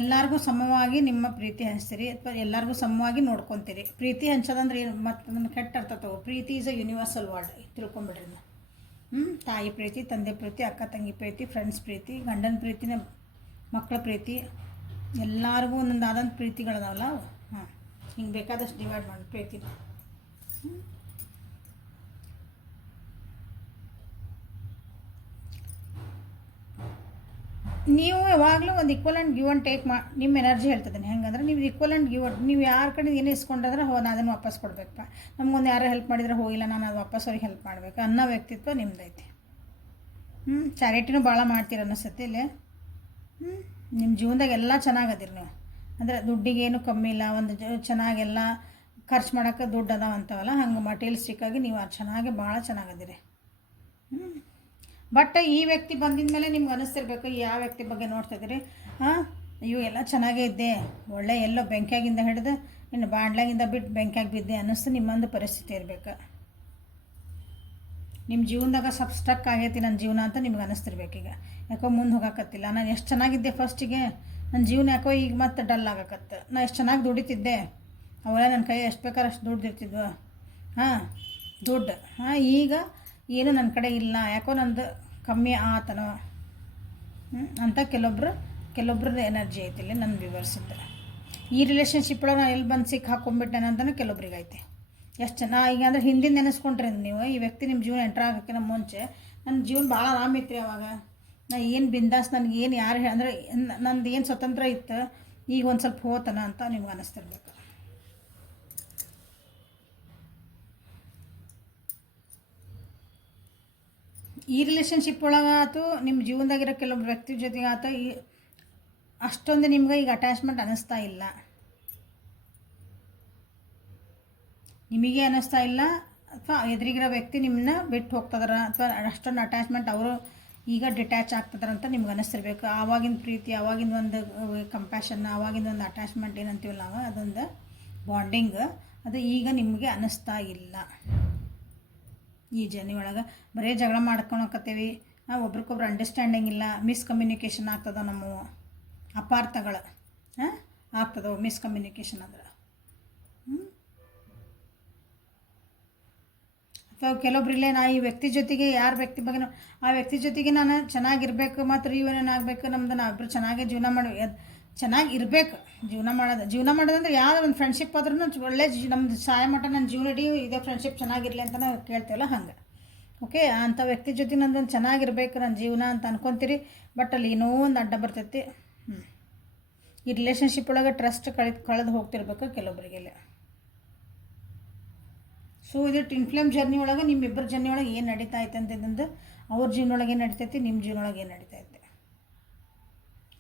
ಎಲ್ಲರಿಗೂ ಸಮವಾಗಿ ನಿಮ್ಮ ಪ್ರೀತಿ ಹಂಚ್ತೀರಿ ಅಥವಾ ಎಲ್ಲರಿಗೂ ಸಮವಾಗಿ ನೋಡ್ಕೊತೀರಿ. ಪ್ರೀತಿ ಹಂಚೋದಂದ್ರೆ ಏನು ಮತ್ತು ಅದನ್ನು ಕೆಟ್ಟ ಅರ್ಥ ತಗೋ. ಪ್ರೀತಿ ಈಸ್ ಅ ಯೂನಿವರ್ಸಲ್ ವರ್ಡ್, ತಿಳ್ಕೊಂಬಿಡ್ರಿ. ತಾಯಿ ಪ್ರೀತಿ, ತಂದೆ ಪ್ರೀತಿ, ಅಕ್ಕ ತಂಗಿ ಪ್ರೀತಿ, ಫ್ರೆಂಡ್ಸ್ ಪ್ರೀತಿ, ಗಂಡನ ಪ್ರೀತಿನ ಮಕ್ಕಳ ಪ್ರೀತಿ, ಎಲ್ಲರಿಗೂ ಒಂದೊಂದು ಆದಂಥ ಪ್ರೀತಿಗಳದಾವಲ್ಲ ಅವು. ಹಿಂಗೆ ಬೇಕಾದಷ್ಟು ಡಿವೈಡ್ ಮಾಡಿ ಪ್ರೀತಿನ. ನೀವು ಯಾವಾಗಲೂ ಒಂದು equal and give and take ನಿಮ್ಮ ಎನರ್ಜಿ ಹೇಳ್ತಿದ್ದೀನಿ. ಹೆಂಗಂದ್ರೆ ನೀವು ಈಕ್ವಲ್ ಆ್ಯಂಡ್ ಗಿವ್ ನೀವು ಯಾರ ಕಡೆ ಏನು ಇಸ್ಕೊಂಡ್ರೆ ನಾನು ಅದನ್ನು ವಾಪಸ್ ಕೊಡಬೇಕಪ್ಪ. ನಮಗೊಂದು ಯಾರು ಹೆಲ್ಪ್ ಮಾಡಿದರೆ ಹೋಗಿಲ್ಲ, ನಾನು ಅದು ವಾಪಸ್ ಅವ್ರಿಗೆ ಹೆಲ್ಪ್ ಮಾಡಬೇಕು ಅನ್ನೋ ವ್ಯಕ್ತಿತ್ವ ನಿಮ್ದೈತಿ. ಚಾರಿಟಿನೂ ಭಾಳ ಮಾಡ್ತೀರ ಅನ್ನಿಸ್ತೈತಿ ಇಲ್ಲಿ. ನಿಮ್ಮ ಜೀವನದಾಗ ಎಲ್ಲ ಚೆನ್ನಾಗದಿರಿ ನೀವು. ಅಂದರೆ ದುಡ್ಡಿಗೇನು ಕಮ್ಮಿ ಇಲ್ಲ, ಒಂದು ಚೆನ್ನಾಗೆಲ್ಲ ಖರ್ಚು ಮಾಡೋಕ್ಕೆ ದುಡ್ಡು ಅದಾವ ಅಂತವಲ್ಲ, ಹಂಗೆ ಮಟೀರಿಯಲ್ಸ್ಟಿಕ್ಕಾಗಿ ನೀವು ಚೆನ್ನಾಗಿ ಭಾಳ ಚೆನ್ನಾಗದಿರಿ. ಬಟ್ ಈ ವ್ಯಕ್ತಿ ಬಂದಿದ ಮೇಲೆ ನಿಮ್ಗೆ ಅನಿಸ್ತಿರ್ಬೇಕು ಯಾವ ವ್ಯಕ್ತಿ ಬಗ್ಗೆ ನೋಡ್ತಾ ಇದ್ದೀರಿ, ಹಾಂ ಇವು ಎಲ್ಲ ಚೆನ್ನಾಗೇ ಇದ್ದೆ, ಒಳ್ಳೆ ಎಲ್ಲೋ ಬೆಂಕಿಯಾಗಿಂದ ಹಿಡಿದು ಇನ್ನು ಬಾಂಡ್ಲಾಗಿಂದ ಬಿಟ್ಟು ಬೆಂಕಿಯಾಗಿ ಬಿದ್ದೆ ಅನ್ನಿಸ್ತು ನಿಮ್ಮೊಂದು ಪರಿಸ್ಥಿತಿ ಇರಬೇಕು. ನಿಮ್ಮ ಜೀವನದಾಗ ಸ್ವಲ್ಪ ಸ್ಟ್ರಕ್ ಆಗೈತಿ ನನ್ನ ಜೀವನ ಅಂತ ನಿಮ್ಗೆ ಅನ್ನಿಸ್ತಿರ್ಬೇಕೀಗ. ಯಾಕೋ ಮುಂದೆ ಹೋಗಾಕತ್ತಿಲ್ಲ, ನಾನು ಎಷ್ಟು ಚೆನ್ನಾಗಿದ್ದೆ ಫಸ್ಟಿಗೆ, ನನ್ನ ಜೀವನ ಯಾಕೋ ಈಗ ಮತ್ತೆ ಡಲ್ ಆಗಕತ್ತೆ. ನಾನು ಎಷ್ಟು ಚೆನ್ನಾಗಿ ದುಡಿತಿದ್ದೆ, ಅವೆಲ್ಲ ನನ್ನ ಕೈ ಎಷ್ಟು ಬೇಕಾದ್ರೆ ಅಷ್ಟು ದುಡ್ದಿರ್ತಿದ್ವು, ಹಾಂ ದುಡ್ಡು, ಹಾಂ ಈಗ ಏನು ನನ್ನ ಕಡೆ ಇಲ್ಲ, ಯಾಕೋ ನಂದು ಕಮ್ಮಿ ಆತನೋ ಅಂತ ಕೆಲವೊಬ್ರದ್ದು ಎನರ್ಜಿ ಐತಿಲ್ಲ ನನ್ನ ವಿವರಿಸಿದ್ದು. ಈ ರಿಲೇಷನ್ಶಿಪ್ ಒಳಗೆ ನಾನು ಎಲ್ಲಿ ಬಂದು ಸಿಕ್ಕ ಹಾಕೊಂಡ್ಬಿಟ್ಟೆನ ಅಂತಲೇ ಕೆಲವೊಬ್ರಿಗೆ ಐತೆ. ಎಷ್ಟು ಚೆನ್ನಾಗಿ ಈಗ ಅಂದರೆ ಹಿಂದಿನ ನೆನೆಸ್ಕೊಂಡ್ರಿ ನೀವು, ಈ ವ್ಯಕ್ತಿ ನಿಮ್ಮ ಜೀವನ ಎಂಟ್ರ್ ಆಗೋಕ್ಕಿಂತ ಮುಂಚೆ ನನ್ನ ಜೀವನ ಭಾಳ ಆರಾಮಿತ್ತು ರೀ. ಅವಾಗ ನಾ ಏನು ಬಿಂದಾಸ್, ನನಗೆ ಏನು ಯಾರು ಅಂದರೆ ನಂದು ಏನು ಸ್ವತಂತ್ರ ಇತ್ತು, ಈಗ ಒಂದು ಸ್ವಲ್ಪ ಹೋತನ ಅಂತ ನಿಮ್ಗೆ ಅನ್ನಿಸ್ತಿರ್ಬೇಕು. ಈ ರಿಲೇಷನ್ಶಿಪ್ ಒಳಗೆ ಆಯ್ತು, ನಿಮ್ಮ ಜೀವನದಾಗಿರೋ ಕೆಲವೊಬ್ರು ವ್ಯಕ್ತಿ ಜೊತೆಗೆ ಆಯ್ತು, ಈ ಅಷ್ಟೊಂದು ನಿಮ್ಗೆ ಈಗ ಅಟ್ಯಾಚ್ಮೆಂಟ್ ಅನ್ನಿಸ್ತಾ ಇಲ್ಲ, ನಿಮಗೆ ಅನ್ನಿಸ್ತಾ ಇಲ್ಲ, ಅಥವಾ ಎದುರಿಗಿರೋ ವ್ಯಕ್ತಿ ನಿಮ್ಮನ್ನ ಬಿಟ್ಟು ಹೋಗ್ತದಾರ, ಅಥವಾ ಅಷ್ಟೊಂದು ಅಟ್ಯಾಚ್ಮೆಂಟ್ ಅವರು ಈಗ ಡಿಟ್ಯಾಚ್ ಆಗ್ತದಾರ ಅಂತ ನಿಮ್ಗೆ ಅನ್ನಿಸ್ತಿರ್ಬೇಕು. ಆವಾಗಿನ ಪ್ರೀತಿ, ಆವಾಗಿನ ಒಂದು ಕಂಪ್ಯಾಷನ್, ಆವಾಗಿನ ಒಂದು ಅಟ್ಯಾಚ್ಮೆಂಟ್ ಏನಂತೀವಲ್ಲ ನಾವು, ಅದೊಂದು ಬಾಂಡಿಂಗ್, ಅದು ಈಗ ನಿಮಗೆ ಅನ್ನಿಸ್ತಾ ಇಲ್ಲ. ಈ ಜರ್ನಿ ಒಳಗೆ ಬರೀ ಜಗಳ ಮಾಡ್ಕೊಳಕತ್ತೀವಿ, ಒಬ್ರಿಗೊಬ್ರು ಅಂಡರ್ಸ್ಟ್ಯಾಂಡಿಂಗ್ ಇಲ್ಲ, ಮಿಸ್ಕಮ್ಯುನಿಕೇಷನ್ ಆಗ್ತದೆ, ನಮ್ಮ ಅಪಾರ್ಥಗಳು ಆಗ್ತದವು ಮಿಸ್ಕಮ್ಯುನಿಕೇಷನ್ ಅಂದ್ರೆ. ಅಥವಾ ಕೆಲವೊಬ್ರಿಲ್ಲೇ ನಾ ಈ ವ್ಯಕ್ತಿ ಜೊತೆಗೆ ಯಾರ ವ್ಯಕ್ತಿ ಬಗ್ಗೆ ಆ ವ್ಯಕ್ತಿ ಜೊತೆಗೆ ನಾನು ಚೆನ್ನಾಗಿರ್ಬೇಕು ಮತ್ತು ರಿಯೂನಿಯನ್ ಆಗಬೇಕು, ನಮ್ದು ನಾವಿಬ್ಬರು ಚೆನ್ನಾಗೇ ಜೀವನ ಮಾಡಿ ಚೆನ್ನಾಗಿ ಇರಬೇಕು. ಜೀವನ ಮಾಡೋದಂದ್ರೆ ಯಾವ್ದು ಒಂದು ಫ್ರೆಂಡ್ಶಿಪ್ ಆದ್ರೂ ಒಳ್ಳೆ ನಮ್ದು ಸಾಯ ಮಟ್ಟ ನನ್ನ ಜೀವನ ಇಡೀ ಇದೇ ಫ್ರೆಂಡ್ಶಿಪ್ ಚೆನ್ನಾಗಿರಲಿ ಅಂತ ನಾವು ಕೇಳ್ತೀವಲ್ಲ ಹಂಗೆ. ಓಕೆ, ಅಂಥ ವ್ಯಕ್ತಿ ಜೊತೆ ನಂದೊಂದು ಚೆನ್ನಾಗಿರ್ಬೇಕು ನನ್ನ ಜೀವನ ಅಂತ ಅನ್ಕೊತೀರಿ, ಬಟ್ ಅಲ್ಲಿ ಏನೋ ಒಂದು ಅಡ್ಡ ಬರ್ತೈತಿ. ಈ ರಿಲೇಷನ್ಶಿಪ್ ಒಳಗೆ ಟ್ರಸ್ಟ್ ಕಳೆದು ಹೋಗ್ತಿರ್ಬೇಕು ಕೆಲವೊಬ್ಬರಿಗೆಲ್ಲ. ಸೊ ಇದು ಟ್ವಿನ್ ಫ್ಲೇಮ್ ಜರ್ನಿ ಒಳಗೆ ನಿಮ್ಮಿಬ್ಬರ ಜರ್ನಿ ಒಳಗೆ ಏನು ನಡೀತಾ ಐತೆ ಅಂತಂದು, ಅವ್ರ ಜೀವನ ಒಳಗೆ ಏನು ನಡೀತೈತಿ, ನಿಮ್ಮ ಜೀವನ ಒಳಗೆ ಏನು ನಡೀತಾ ಐತೆ.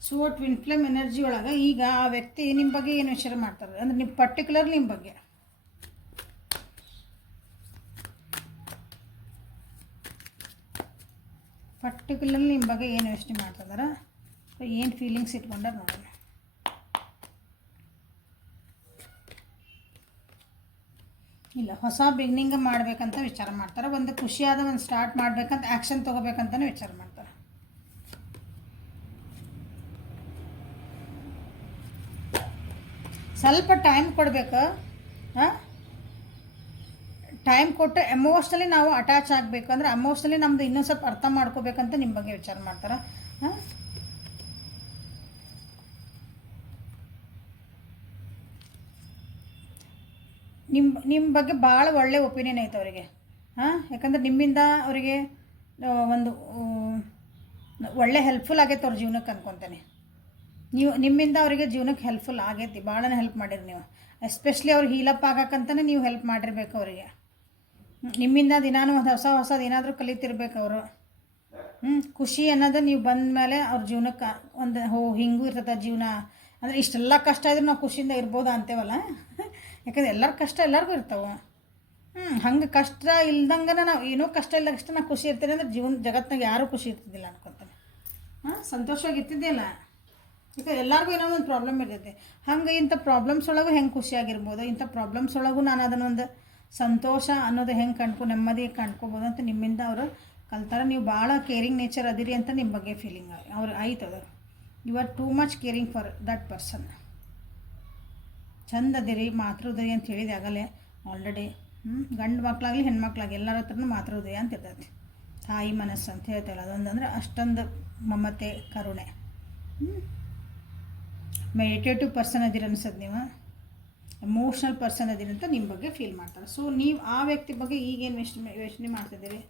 ಸೊ ಟ್ವಿನ್ ಫ್ಲೇಮ್ ಎನರ್ಜಿ ಒಳಗೆ ಈಗ ಆ ವ್ಯಕ್ತಿ ನಿಮ್ಮ ಬಗ್ಗೆ ಏನು ವಿಚಾರ ಮಾಡ್ತಾರೆ ಅಂದರೆ ನಿಮ್ಮ ಪರ್ಟಿಕ್ಯುಲರ್ ನಿಮ್ಮ ಬಗ್ಗೆ ಏನು ಯೋಚನೆ ಮಾಡ್ತಿದಾರ, ಏನು ಫೀಲಿಂಗ್ಸ್ ಇಟ್ಕೊಂಡಾರ ನೋಡೋಣ. ಇಲ್ಲ, ಹೊಸ ಬಿಗ್ನಿಂಗ್ ಮಾಡ್ಬೇಕಂತ ವಿಚಾರ ಮಾಡ್ತಾರೆ, ಒಂದು ಖುಷಿಯಾದ ಒಂದು ಸ್ಟಾರ್ಟ್ ಮಾಡ್ಬೇಕಂತ ಆ್ಯಕ್ಷನ್ ತೊಗೋಬೇಕಂತಲೇ ವಿಚಾರ ಮಾಡ್ತಾರೆ. ಸ್ವಲ್ಪ ಟೈಮ್ ಕೊಡಬೇಕು, ಟೈಮ್ ಕೊಟ್ಟು ಎಮೋಷ್ನಲಿ ನಾವು ಅಟ್ಯಾಚ್ ಆಗಬೇಕು, ಅಂದರೆ ಎಮೋಷ್ನಲಿ ನಮ್ಮದು ಇನ್ನೊಂದು ಸ್ವಲ್ಪ ಅರ್ಥ ಮಾಡ್ಕೋಬೇಕಂತ ನಿಮ್ಮ ಬಗ್ಗೆ ವಿಚಾರ ಮಾಡ್ತಾರೆ. ನಿಮ್ಮ ಬಗ್ಗೆ ಭಾಳ ಒಳ್ಳೆ ಒಪಿನಿಯನ್ ಐತೆ ಅವರಿಗೆ, ಯಾಕಂದ್ರೆ ನಿಮ್ಮಿಂದ ಅವರಿಗೆ ಒಂದು ಒಳ್ಳೆ ಹೆಲ್ಪ್ಫುಲ್ ಆಗೈತೆ ಅವ್ರ ಜೀವನಕ್ಕೆ ಅನ್ಕೊತಾನೆ. ನಿಮ್ಮಿಂದ ಅವರಿಗೆ ಜೀವನಕ್ಕೆ ಹೆಲ್ಪ್ಫುಲ್ ಆಗೈತಿ, ಭಾಳನೇ ಹೆಲ್ಪ್ ಮಾಡಿರಿ ನೀವು. ಎಸ್ಪೆಷಲಿ ಅವ್ರು ಹೀಲಪ್ ಆಗಕ್ಕಂತಲೇ ನೀವು ಹೆಲ್ಪ್ ಮಾಡಿರ್ಬೇಕು ಅವರಿಗೆ. ನಿಮ್ಮಿಂದ ದಿನಾನು ಒಂದು ಹೊಸದು ಏನಾದರೂ ಕಲಿತಿರ್ಬೇಕು ಅವರು. ಖುಷಿ ಅನ್ನೋದು ನೀವು ಬಂದ ಮೇಲೆ ಅವ್ರ ಜೀವನಕ್ಕೆ ಒಂದು ಹಿಂಗೂ ಇರ್ತದೆ ಜೀವನ, ಅಂದರೆ ಇಷ್ಟೆಲ್ಲ ಕಷ್ಟ ಇದ್ರೂ ನಾವು ಖುಷಿಯಿಂದ ಇರ್ಬೋದಾ ಅಂತೇವಲ್ಲ, ಯಾಕಂದ್ರೆ ಎಲ್ಲರ ಕಷ್ಟ ಎಲ್ಲರಿಗೂ ಇರ್ತಾವೆ. ಹಂಗೆ ಕಷ್ಟ ಇಲ್ದಂಗೆ ನಾವು ಏನೋ ಕಷ್ಟ ಇಲ್ಲ ಅಷ್ಟೇ ನಾವು ಖುಷಿ ಇರ್ತೀವಿ ಅಂದರೆ ಜಗತ್ತಿನಾಗ ಯಾರೂ ಖುಷಿ ಇರ್ತಿದ್ದಿಲ್ಲ ಅನ್ಕೊತಾನೆ. ಸಂತೋಷವಾಗಿ ಇರ್ತಿದ್ದಿಲ್ಲ, ಯಾಕಂದ್ರೆ ಎಲ್ಲರಿಗೂ ಏನೋ ಒಂದು ಪ್ರಾಬ್ಲಮ್ ಇರ್ತೈತೆ. ಹಂಗೆ ಇಂಥ ಪ್ರಾಬ್ಲಮ್ಸ್ ಒಳಗೂ ಹೆಂಗೆ ಖುಷಿಯಾಗಿರ್ಬೋದು, ಇಂಥ ಪ್ರಾಬ್ಲಮ್ಸ್ ಒಳಗೂ ನಾನು ಅದನ್ನೊಂದು ಸಂತೋಷ ಅನ್ನೋದು ಹೆಂಗೆ ನೆಮ್ಮದಿ ಕಂಡ್ಕೋಬೋದು ಅಂತ ನಿಮ್ಮಿಂದ ಅವರು ಕಲ್ತಾರೆ. ನೀವು ಭಾಳ ಕೇರಿಂಗ್ ನೇಚರ್ ಅದಿರಿ ಅಂತ ನಿಮ್ಮ ಬಗ್ಗೆ ಫೀಲಿಂಗ್ ಅವ್ರು ಆಯ್ತದ. You are too much caring for that person. ಚಂದ ಅದಿರಿ, ಮಾತೃದಯ ಅಂತ ಹೇಳಿದೆ ಆಗಲೇ ಆಲ್ರೆಡಿ. ಗಂಡು ಮಕ್ಕಳಾಗಲಿ ಹೆಣ್ಮಕ್ಳಾಗಲಿ ಎಲ್ಲರ ಹತ್ರನೂ ಮಾತೃದಯ ಅಂತ ಇರ್ತೈತಿ, ತಾಯಿ ಮನಸ್ಸು ಅಂತ ಹೇಳ್ತೇವಲ್ಲ ಅದೊಂದು. ಅಂದರೆ ಅಷ್ಟೊಂದು ಮಮತೆ, ಕರುಣೆ. ಮೆಡಿಟೇಟಿವ್ ಪರ್ಸನ್ ಅದಿರಿ ಅನ್ಸೋದು, ನೀವು ಎಮೋಷ್ನಲ್ ಪರ್ಸನ್ ಅದಿರಿ ಅಂತ ನಿಮ್ಮ ಬಗ್ಗೆ ಫೀಲ್ ಮಾಡ್ತಾರೆ. ಸೊ ನೀವು ಆ ವ್ಯಕ್ತಿ ಬಗ್ಗೆ ಈಗೇನು ಯೋಚನೆ ಮಾಡ್ತಿದ್ದೀರಿ?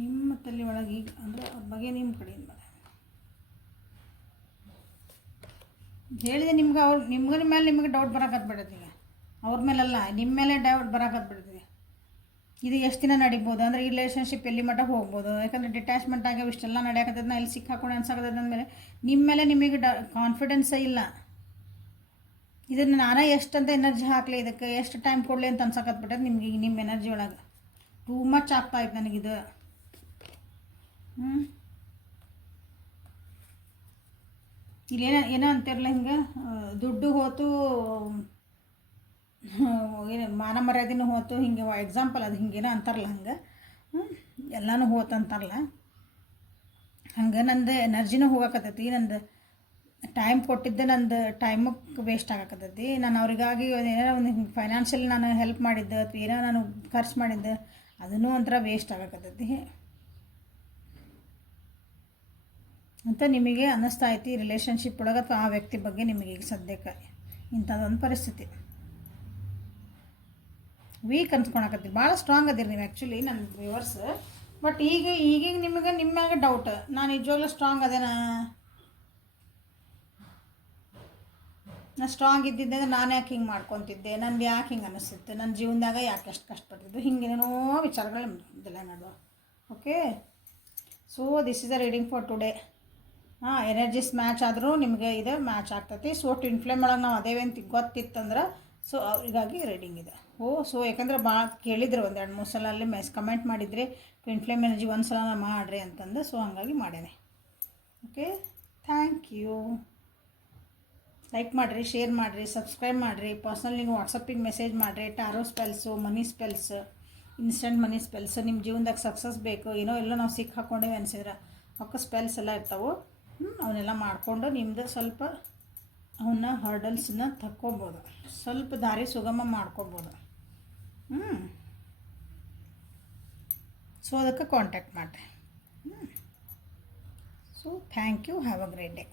ನಿಮ್ಮ ತಲೆ ಒಳಗೆ ಈಗ ಅಂದರೆ ಅವ್ರ ಬಗ್ಗೆ ನಿಮ್ಮ ಕಡೆಯಿಂದ ಹೇಳಿದೆ ನಿಮ್ಗೆ. ನಿಮ್ಗೆ ಮೇಲೆ ನಿಮಗೆ ಡೌಟ್ ಬರೋಕತ್ಬಿಡತ್ತೆ ಈಗ, ಅವ್ರ ಮೇಲಲ್ಲ ನಿಮ್ಮ ಮೇಲೆ ಡೌಟ್ ಬರೋಕತ್ಬಿಡ್ತದೆ. ಇದು ಎಷ್ಟು ದಿನ ನಡಿಬೋದು ಅಂದರೆ ಈ ರಿಲೇಷನ್ಶಿಪ್ ಎಲ್ಲಿ ಮಟ್ಟ ಹೋಗ್ಬೋದು, ಯಾಕಂದರೆ ಡಿಟ್ಯಾಚ್ಮೆಂಟ್ ಆಗಿ ಇಷ್ಟೆಲ್ಲ ನಡೆಯಕತ್ತದ, ನಾ ಇಲ್ಲಿ ಸಿಕ್ಕಾಕೊಂಡು ಅನ್ಸಾಕತ್ತದ ಅಂದಮೇಲೆ ನಿಮ್ಮ ಮೇಲೆ ನಿಮಗೆ ಕಾನ್ಫಿಡೆನ್ಸೇ ಇಲ್ಲ. ಇದನ್ನು ನಾನೇ ಎಷ್ಟಂತ ಎನರ್ಜಿ ಹಾಕಲಿ, ಇದಕ್ಕೆ ಎಷ್ಟು ಟೈಮ್ ಕೊಡಲಿ ಅಂತ ಅನ್ಸಕತ್ಬಿಟ್ಟೆ ನಿಮ್ಗೆ. ಈಗ ನಿಮ್ಮ ಎನರ್ಜಿ ಒಳಗೆ ಟೂ ಮಚ್ ಆಗ್ತಾಯಿತ್ತು ನನಗಿದು. ಇಲ್ಲೇನೋ ಏನೋ ಅಂತಿರಲ್ಲ ಹಿಂಗೆ, ದುಡ್ಡು ಹೋತು, ಏನು ಮಾನ ಮರ್ಯಾದೆನೂ ಹೋತು, ಹಿಂಗೆ ಎಕ್ಸಾಂಪಲ್ ಅದು ಹಿಂಗೇನೋ ಅಂತಾರಲ್ಲ ಹಂಗೆ. ಎಲ್ಲನೂ ಹೋತು ಅಂತಾರಲ್ಲ ಹಂಗೆ. ನಂದು ಎನರ್ಜಿನೂ ಹೋಗಕತ್ತೈತಿ, ನಂದು ಟೈಮ್ ಕೊಟ್ಟಿದ್ದೆ ನಂದು ಟೈಮಕ್ಕೆ ವೇಸ್ಟ್ ಆಗಕತ್ತೈತಿ. ನಾನು ಅವ್ರಿಗಾಗಿ ಏನೋ ಒಂದು ಫೈನಾನ್ಷಿಯಲಿ ನಾನು ಹೆಲ್ಪ್ ಮಾಡಿದ್ದೆ ಅಥವಾ ಏನೋ ನಾನು ಖರ್ಚು ಮಾಡಿದ್ದೆ, ಅದನ್ನೂ ಒಂಥರ ವೇಸ್ಟ್ ಆಗಕತ್ತೈತಿ ಅಂತ ನಿಮಗೆ ಅನ್ನಿಸ್ತಾ ಐತಿ. ರಿಲೇಷನ್ಶಿಪ್ ಒಳಗೆ ಅಥವಾ ಆ ವ್ಯಕ್ತಿ ಬಗ್ಗೆ ನಿಮಗೆ ಈಗ ಸದ್ಯಕ್ಕೆ ಇಂಥದ್ದೊಂದು ಪರಿಸ್ಥಿತಿ ವೀಕ್ ಅನ್ಸ್ಕೊಳಕತ್ತೀವಿ. ಭಾಳ ಸ್ಟ್ರಾಂಗ್ ಅದಿರಿ ನೀವು ಆ್ಯಕ್ಚುಲಿ ನನ್ನ ವ್ಯೂವರ್ಸ್. ಬಟ್ ಈಗೀಗ ನಿಮಗೆ ನಿಮ್ಮಾಗ ಡೌಟ್, ನಾನು ನಿಜವಾಗ್ಲೂ ಸ್ಟ್ರಾಂಗ್ ಅದೇನಾ, ನಾನು ಸ್ಟ್ರಾಂಗ್ ಇದ್ದಿದ್ದೆ ನಾನು ಯಾಕೆ ಹಿಂಗೆ ಮಾಡ್ಕೊತಿದ್ದೆ, ನನಗೆ ಯಾಕೆ ಹಿಂಗೆ ಅನ್ನಿಸ್ತಿತ್ತು, ನನ್ನ ಜೀವನದಾಗ ಯಾಕೆ ಅಷ್ಟು ಕಷ್ಟಪಟ್ಟಿದ್ದು, ಹಿಂಗೇನೋ ವಿಚಾರಗಳು ಇದೆಲ್ಲ ನೋಡುವ. Okay, so this is a reading for today. Energies match ಆದರೂ ನಿಮಗೆ ಇದು ಮ್ಯಾಚ್ ಆಗ್ತೈತಿ. ಸೊ ಟ್ವಿನ್ ಫ್ಲೇಮ್ ಒಳಗೆ ನಾವು ಅದೇವೆ ಅಂತ ಗೊತ್ತಿತ್ತಂದ್ರೆ ಸೊ ಅವರಿಗಾಗಿ ರೀಡಿಂಗ್ ಇದೆ. ಸೊ ಯಾಕಂದ್ರೆ ಭಾಳ ಕೇಳಿದ್ರು, ಒಂದು 2-3 ಸಲ ಅಲ್ಲಿ ಕಮೆಂಟ್ ಮಾಡಿದರೆ ಟ್ವಿನ್ ಫ್ಲೇಮ್ ಎನರ್ಜಿ ಒಂದು ಸಲ ಮಾಡಿರಿ ಅಂತಂದು. ಸೊ ಹಂಗಾಗಿ ಮಾಡೇನೆ. Okay, thank you. ಲೈಕ್ ಮಾಡಿರಿ, ಶೇರ್ ಮಾಡಿರಿ, ಸಬ್ಸ್ಕ್ರೈಬ್ ಮಾಡಿರಿ. ಪರ್ಸ್ನಲ್ ನೀವು ವಾಟ್ಸಪ್ಪಿಗೆ ಮೆಸೇಜ್ ಮಾಡಿರಿ. Tarot spells, money spells, instant money spells, ನಿಮ್ಮ ಜೀವನದಾಗ ಸಕ್ಸಸ್ ಬೇಕು, ಏನೋ ಎಲ್ಲ ನಾವು ಸಿಕ್ಕ ಹಾಕ್ಕೊಂಡೇವೆ ಅನಿಸಿದ್ರೆ ಅವಕ್ಕೆ ಸ್ಪೆಲ್ಸ್ ಎಲ್ಲ ಇರ್ತಾವೆ. ಅವನ್ನೆಲ್ಲ ಮಾಡಿಕೊಂಡು ನಿಮ್ಮದು ಸ್ವಲ್ಪ ಅವನ್ನ ಹರ್ಡಲ್ಸನ್ನ ತಕ್ಕೋಬೋದು, ಸ್ವಲ್ಪ ದಾರಿ ಸುಗಮ ಮಾಡ್ಕೋಬೋದು. ಸೊ ಅದಕ್ಕೆ ಕಾಂಟ್ಯಾಕ್ಟ್ ಮಾಡಿರಿ. So thank you, have a great day.